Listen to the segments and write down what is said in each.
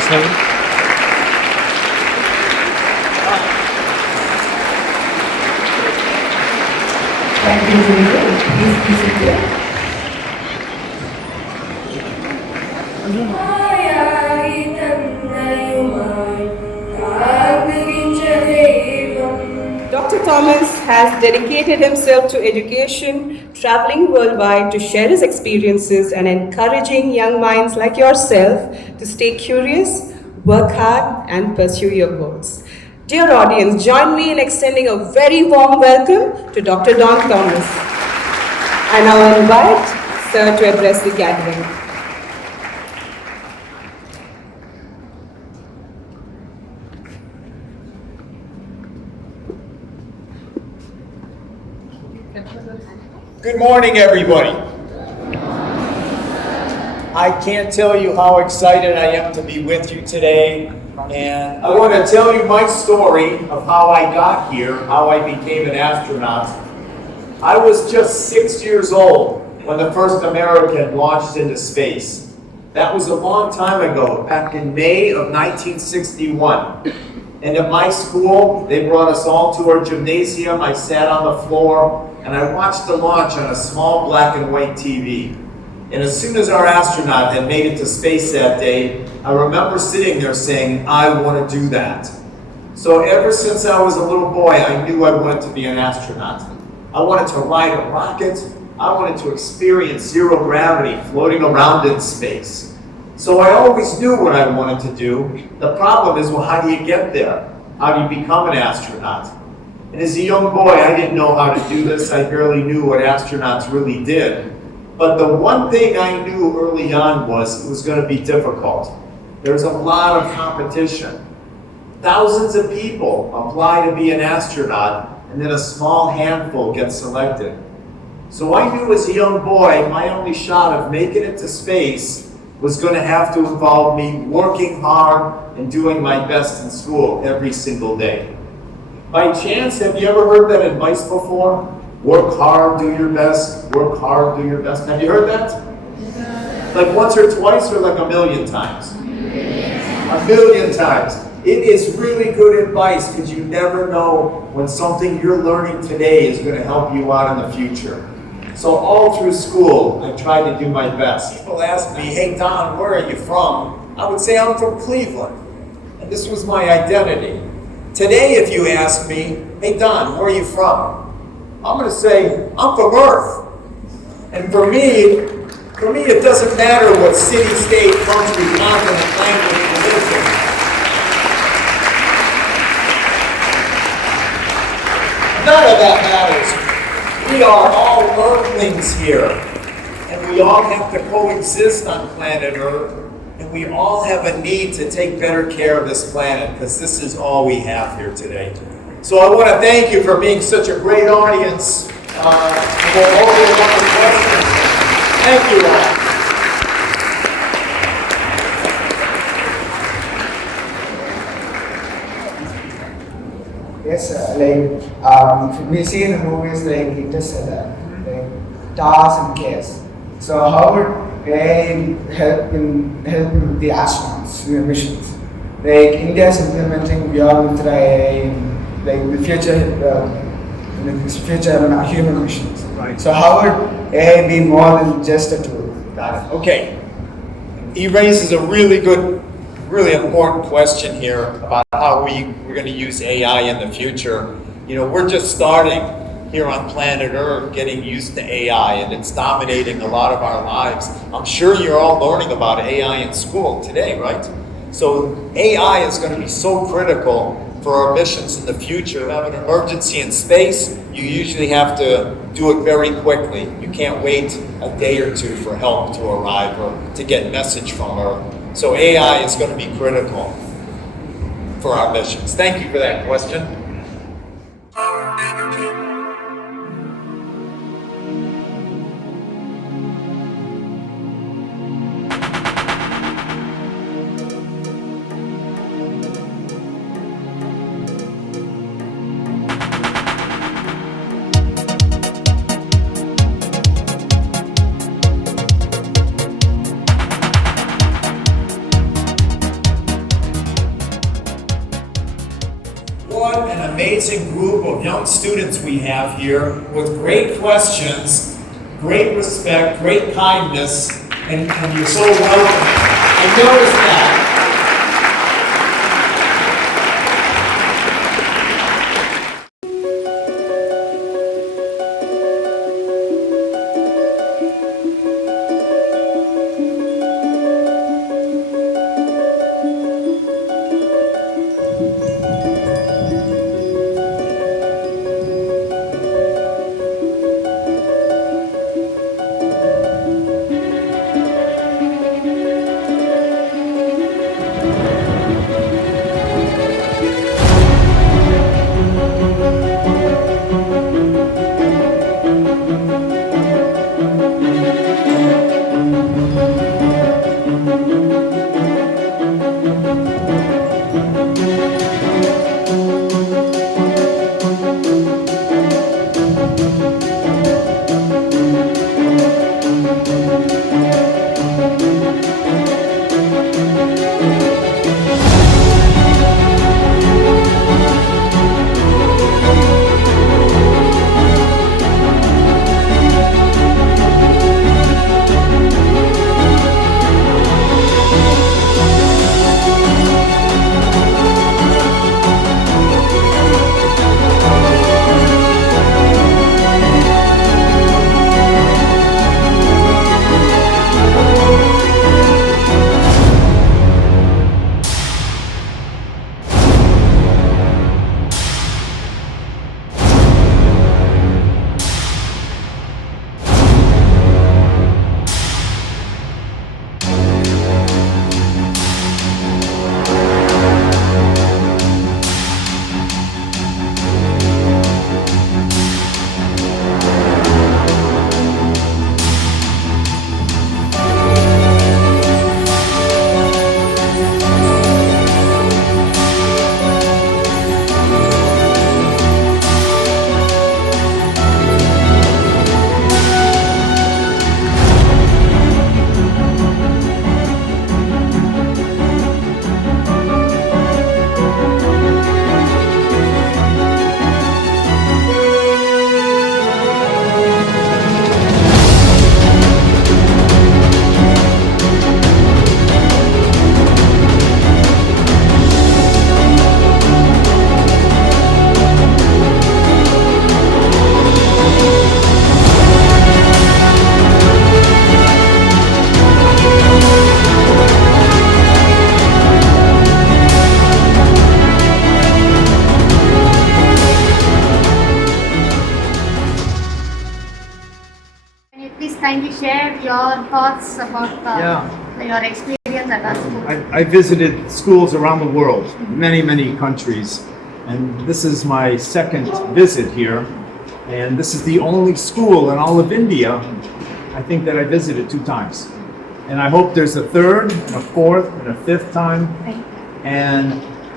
Saveetha. Thank you, Julia. Please be seated. Dr. Thomas has dedicated himself to education, traveling worldwide to share his experiences and encouraging young minds like yourself to stay curious, work hard, and pursue your goals. Dear audience, join me in extending a very warm welcome to Dr. Don Thomas. I now invite Sir to address the gathering. Good morning, everybody. I can't tell you how excited I am to be with you today. And I want to tell you my story of how I got here, how I became an astronaut. I was just 6 years old when the first American launched into space. That was a long time ago, back in May of 1961. And at my school, they brought us all to our gymnasium. I sat on the floor and I watched the launch on a small black and white TV. And as soon as our astronaut had made it to space that day, I remember sitting there saying, I want to do that. So ever since I was a little boy, I knew I wanted to be an astronaut. I wanted to ride a rocket. I wanted to experience zero gravity floating around in space. So I always knew what I wanted to do. The problem is, well, how do you get there? How do you become an astronaut? And as a young boy, I didn't know how to do this. I barely knew what astronauts really did. But the one thing I knew early on was it was going to be difficult. There's a lot of competition. Thousands of people apply to be an astronaut, and then a small handful get selected. So I knew as a young boy, my only shot of making it to space was going to have to involve me working hard and doing my best in school every single day. By chance, have you ever heard that advice before? Work hard, do your best, work hard, do your best. Have you heard that? Like once or twice or like a million times? A million times. It is really good advice because you never know when something you're learning today is going to help you out in the future. So all through school, I tried to do my best. People ask me, hey Don, where are you from? I would say I'm from Cleveland. And this was my identity. Today, if you ask me, hey Don, where are you from? I'm going to say, I'm from Earth. And for me, it doesn't matter what city, state, country, continent, language, religion. None of that matters. We are all Earthlings here. And we all have to coexist on planet Earth. And we all have a need to take better care of this planet because this is all we have here today. So I want to thank you for being such a great audience for all your wonderful questions. Thank you all. Yes, we see in the movies like Interstellar, like stars and chaos. So how would AI help in the astronauts in their missions? Like India is implementing Beyond Mitra AI in the future human missions. Right. So how would AI be more than just a tool? Got it. Okay. He raises a really good, really important question here about how we're going to use AI in the future. You know, we're just starting here on planet Earth getting used to AI, and it's dominating a lot of our lives. I'm sure you're all learning about AI in school today, right? So AI is going to be so critical for our missions in the future. If you have an emergency in space, you usually have to do it very quickly. You can't wait a day or two for help to arrive or to get a message from Earth. So AI is going to be critical for our missions. Thank you for that question. amazing group of young students we have here with great questions, great respect, great kindness, and you're so welcome. I noticed that. Please kindly share your thoughts about your experience at our school. I visited schools around the world, many countries, and this is my second visit here. And this is the only school in all of India, I think, that I visited 2 times. And I hope there's a third, and a fourth, and a fifth time. And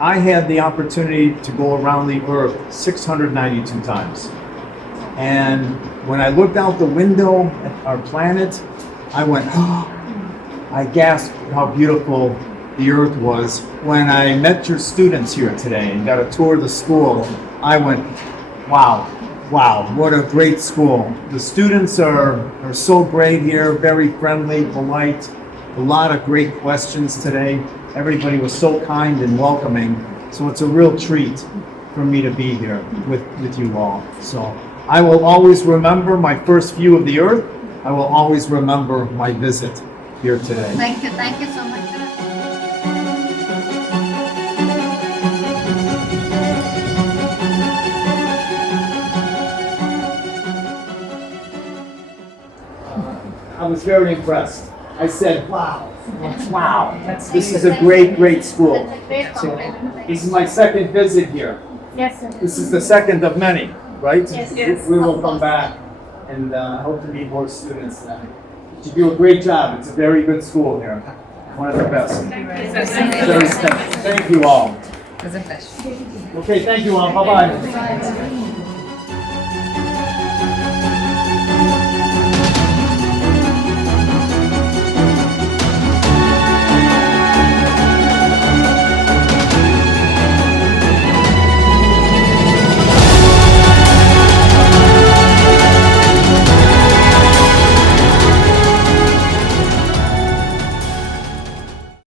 I had the opportunity to go around the earth 692 times. And when I looked out the window at our planet, I went, oh, I gasped how beautiful the earth was. When I met your students here today and got a tour of the school, I went, wow, what a great school. The students are so great here, very friendly, polite, a lot of great questions today. Everybody was so kind and welcoming. So it's a real treat for me to be here with you all. So I will always remember my first view of the earth. I will always remember my visit here today. Thank you so much, sir. I was very impressed. I said, wow, this is a great school. That's a great compliment. This is my second visit here. Yes, sir. This is the second of many, right? Yes. We will come back and hope to meet more students. You do a great job. It's a very good school here. One of the best. Very special. Thank you all. It was a pleasure. Okay, thank you all. Bye-bye.